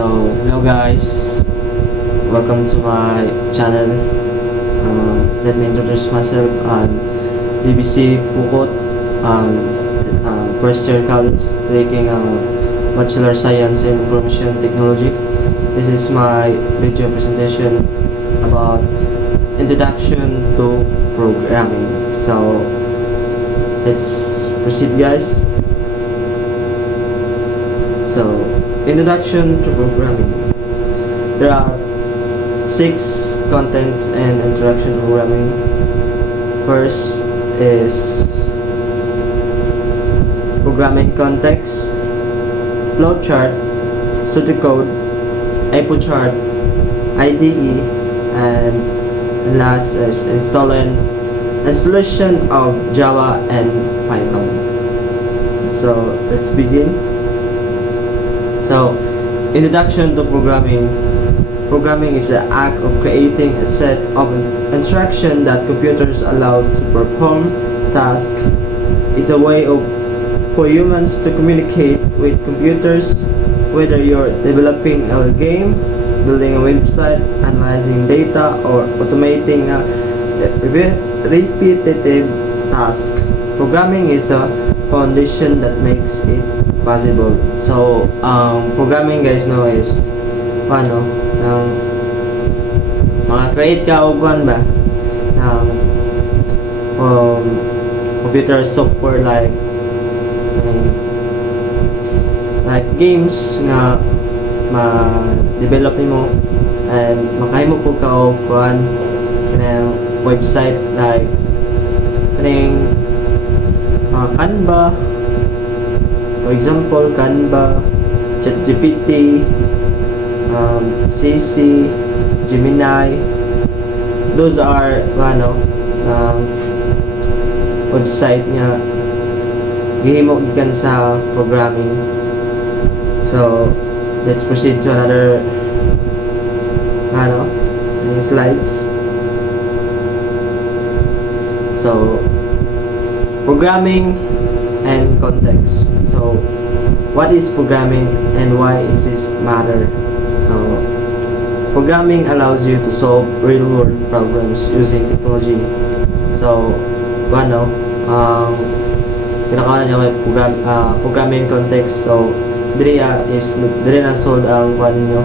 So, hello guys, welcome to my channel. Let me introduce myself. I'm DBC Pukot, first year college, taking Bachelor Science in Information Technology. This is my video presentation about introduction to programming. So, let's proceed guys. So, introduction to programming. There are 6 contents and introduction to programming. First is programming context, flowchart, pseudocode, ApoChart, IDE, and last is installation of Java and Python. So let's begin. So, introduction to programming. Programming is the act of creating a set of instructions that computers allow to perform tasks. It's a way for humans to communicate with computers, whether you're developing a game, building a website, analyzing data, or automating a repetitive task. Programming is the foundation that makes it possible. So, programming guys no is paano mga create ka o kuan ba ng computer software like games nga ma-develop nimo and makahimo po ka og kuan ng website like kaning Canva. For example, Canva, ChatGPT, CC, Gemini. Those are website nga gihimo gikan sa programming. So let's proceed to another slides. So programming and context. So, what is programming and why it is matter? So, programming allows you to solve real-world problems using technology. So, kinakawalan niya programming context. So, diri na solve ang ninyo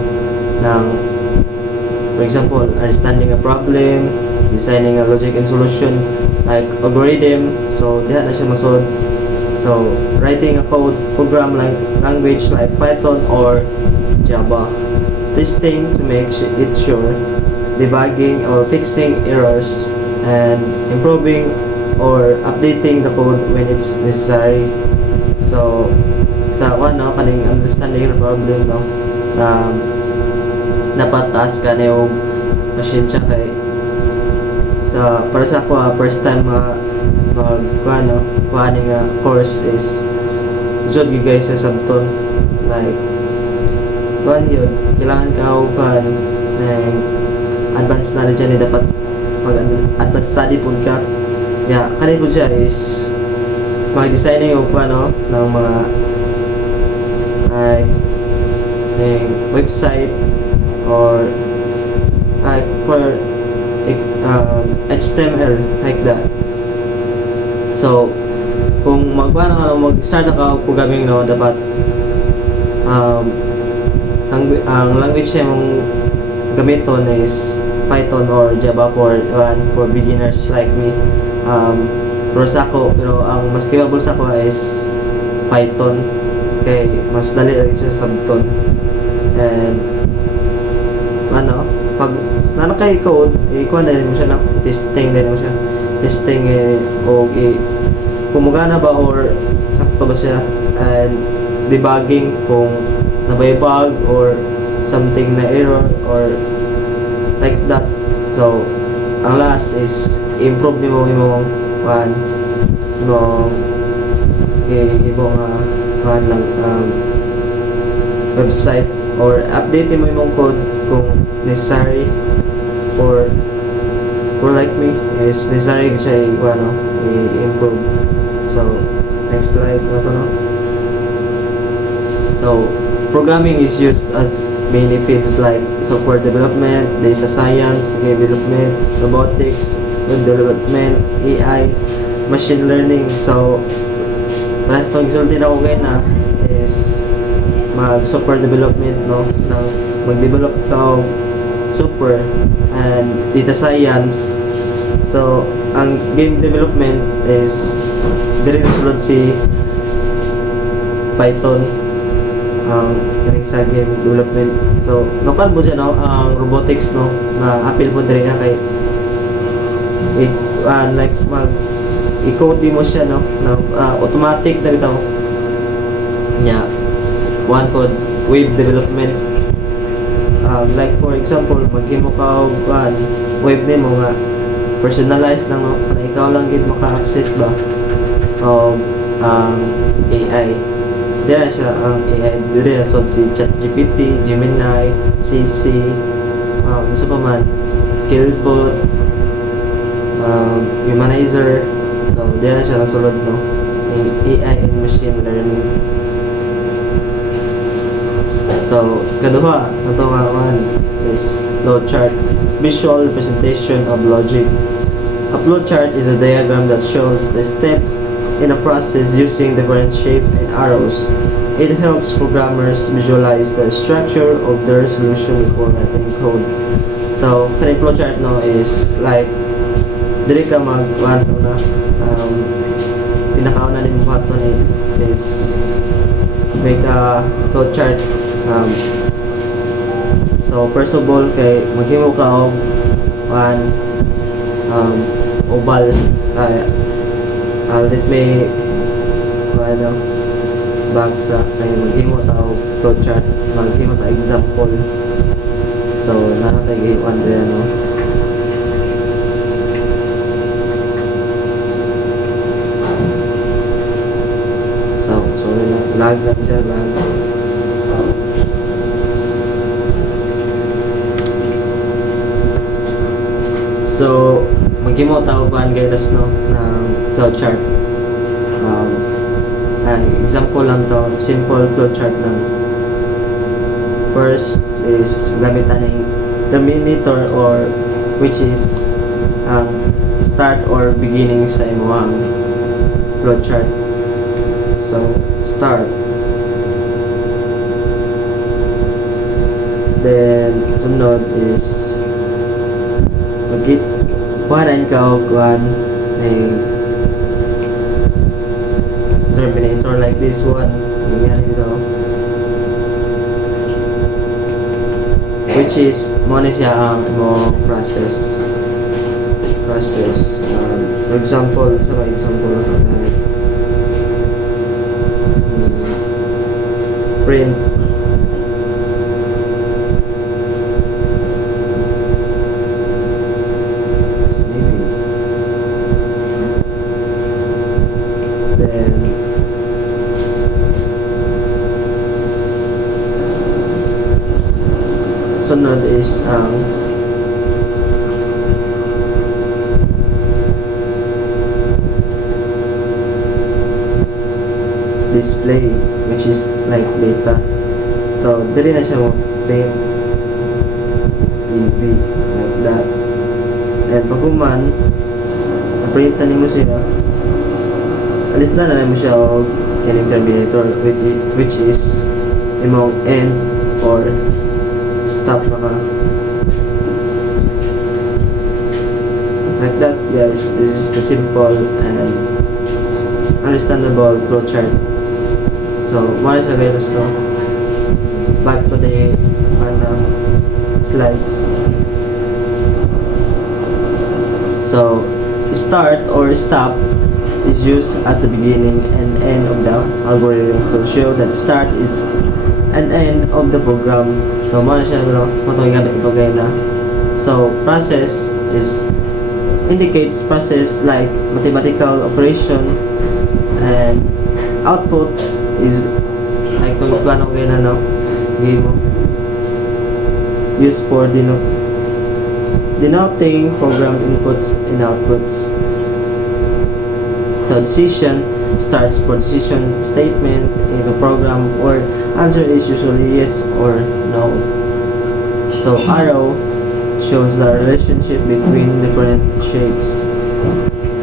ng, for example, understanding a problem, designing a logic and solution like algorithm. So, diha na siya masolve. So, writing a code program language like Python or Java. Testing to make it sure, debugging or fixing errors, and improving or updating the code when it's necessary. So, sa kaning understanding the problem dapat task ka na yung machine siya kay para sa ako first time kuhaning course is isod gyud guys sa sabton like yun kailangan ka og ng advanced knowledge ni dapat mag advanced study pud ka kani pud siya is mag-designing og ng mga website or like for HTML like that. So, kung mag-start ka programming dapat ang language niya mong gamiton is Python or Java for beginners like me. Pero ang mas capable sa ako is Python kay mas dali rin siya sabton. And pag kay code ikuha na rin mo siya testing kung magana ba or sakto ba siya, and debugging kung nabay bug or something na error or like that. So ang last is improve nimo imong website or update mo imong code kung necessary or like me is necessary siya i-improve. So next slide So programming is used as many fields like software development, data science, game development, robotics, web development, AI, machine learning. So, mas itong exultin ako ngayon na is mag-software development, no? Mag-develop ka og software and data science. So, ang game development is very nasulod si Python ang sa game development. So, napan mo dyan, no? Ang robotics, no? Na appeal po din kay like i-code mo siya, no? Na automatic na bitaw niya. One code web development. Like for example, maghimo ka og web nimo nga personalized lang, no? Na ikaw lang gid maka-access ba o AI. Dira siya ang AI, dira so si ChatGPT, Gemini, CC, gusto pa man, Killbot, Humanizer. So, dira siya nasulod, no? AI and machine learning. So, kaduha, ito nga one is flowchart, visual representation of logic. A flowchart is a diagram that shows the step in a process using different shape and arrows. It helps programmers visualize the structure of their solution before writing code. So, kaning flowchart, no, is like dili ka mag-one na pinakauna ni mo hato ni is make a flowchart. So first of all, kay maghimo ka og one oval, let me bagsa kay maghimo ta og flowchart, maghimo ta example. So nakakay one there, no? So lag lang siya, lag. So, maghimo tao kuan guys, no, ng flowchart. An example lang to, simple flowchart lang. First is gamitan ng terminator, or which is start or beginning sa imong flowchart. So, start. Then, sunod is kuhanan ka o kuhan terminator like this one, ganyan ito, which is mo na siya ang process. For example, sa mga example na print. Sunod is ang display, which is like data. So, dali na siya mo print EV like that. And pag kuman na-printan mo siya, alis na mo siya o in terminator, which is imong end or stop na ka. Like that, guys. This is the simple and understandable flowchart. So, muna siya guys, no? Back to the slides. So, start or stop is used at the beginning and end of the algorithm to show that start is an end of the program. So, muna siya, no? Matawag ito kayo na. So, process is indicates process like mathematical operation, and output is like kung ano kayo na, no? Game used for denoting program inputs and outputs. So, decision starts for decision statement in a program, or answer is usually yes or no. So arrow shows the relationship between different shapes.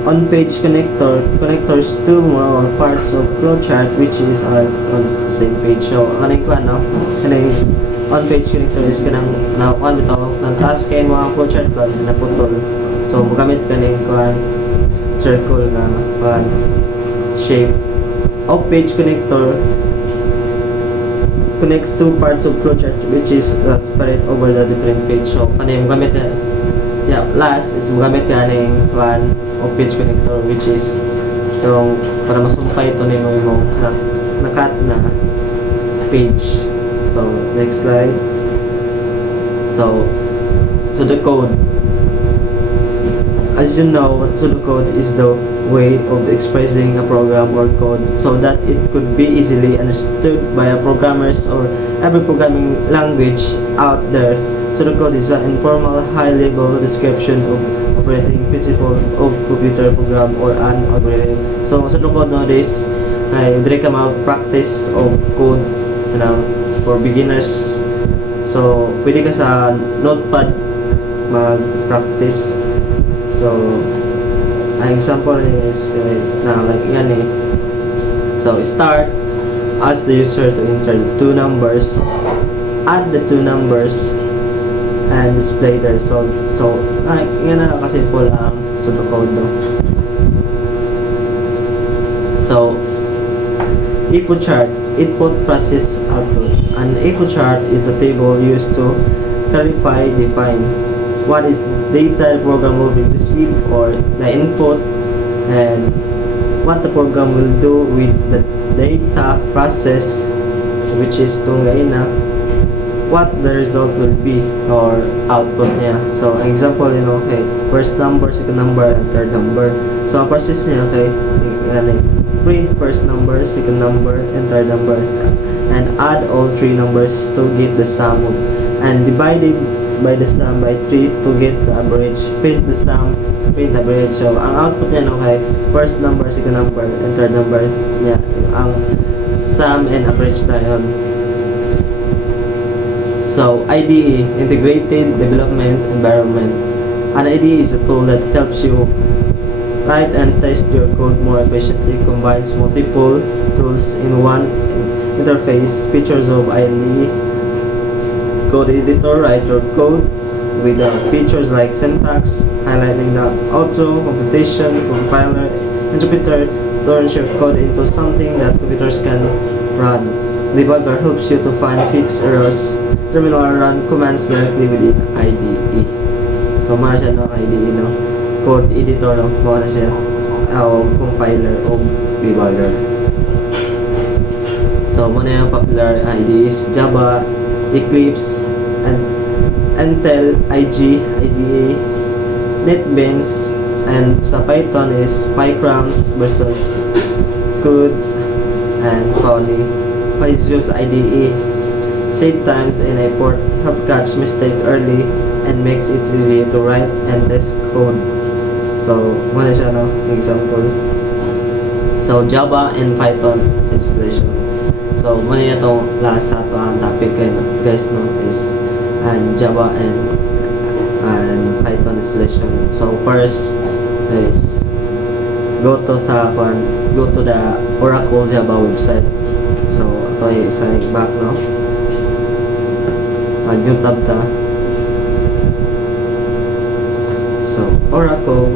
On-page connectors two more parts of flowchart which is are on the same page. So kanang kuan no, kanang on-page connector is kanang na kuan bitaw nang task kay mo ang flowchart ba na putol. So mogamit kanang kuan circle na kuan shape. Off-page connector connects two parts of flowchart which is spread over the different page. So kanang mogamit ka last is mogamit ka ning kuan off-page connector which is yung para masumpay ito na yung na-cut na page. So next slide. So pseudocode, as you know, pseudocode is the way of expressing a program or code so that it could be easily understood by a programmers or every programming language out there. Pseudocode is an informal, high-level description of operating principle of computer program or an algorithm. So pseudocode nowadays ay dire ka mag-practice of code for beginners. So pwede ka sa notepad mag-practice. So an example is like yan eh. So start, ask the user to enter the two numbers, add the two numbers, and display the result. So yan na nakasimple ang pseudocode, no? So echo chart, input process output. An echo chart is a table used to clarify, define what is data the program will be received or the input, and what the program will do with the data process, which is itong na what the result will be or output niya. So an example, okay, first number, second number, and third number. So ang process niya, okay, print first number, second number, and third number, and add all three numbers to get the sum of, and divided by the sum by 3 to get the average. Print the sum, print average. So ang output niya, okay, first number, second number, and third number niya, ang sum and average na yun. So IDE, Integrated Development Environment. An IDE is a tool that helps you write and test your code more efficiently, combines multiple tools in one interface. Features of IDE: code editor, write your code with features like syntax, highlighting the auto, computation, compiler, interpreter, turns your code into something that computers can run. Debugger helps you to find fix errors. Terminal run commands directly within IDE. So muna siya no, IDE no, code editor no, muna siya compiler o debugger. So muna yung popular IDEs: Java, Eclipse, and Intel IGE, IDE, NetBeans, and sa Python is PyCrams versus Code and Pony. Please use IDE. Save times and effort, help catch mistake early, and makes it easy to write and test code. So muna siya no, example. So Java and Python installation. So muna niya itong last sa topic guys no, is and Java and Python installation. So first is go to the Oracle Java website. So ito ay isa back no, new tab ta. So Oracle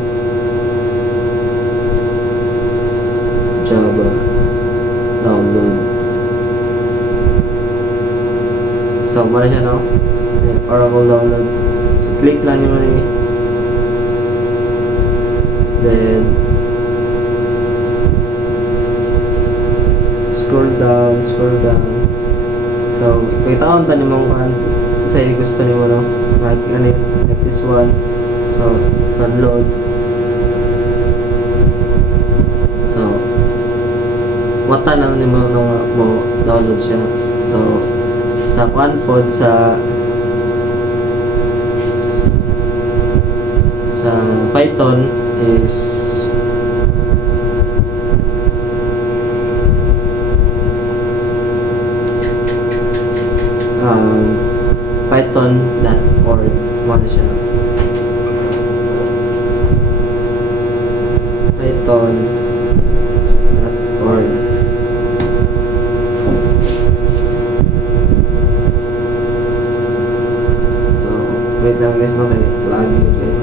Java download. So muna siya no, Oracle download. So click lang yun eh. Then scroll down. So itaon ta ni mong sa gusto ni mo no, like this one. So download. So wata lang ni mo download siya. So sa pod sa Python is python.org mo na siya. python.org. So wait lang guys, makay lagi kayo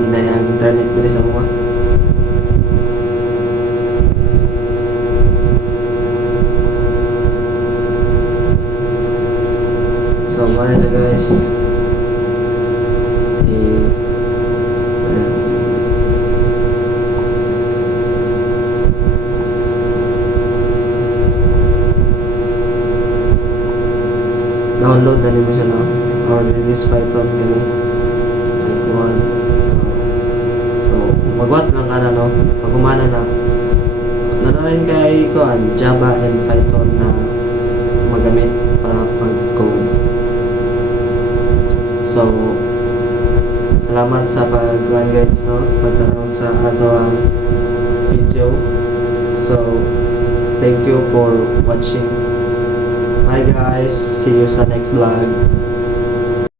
hindi na yung internet dito sa mga. So muna siya guys. Ayan. Download na mo siya na or release Python gani like one. So magwat lang ka na no pag umana na nanarin kay kuan Java and Python na magamit para pag-code. So salamat sa pag-kuan guys no pagtanaw sa ato ang video. So thank you for watching. Bye guys, see you sa next vlog.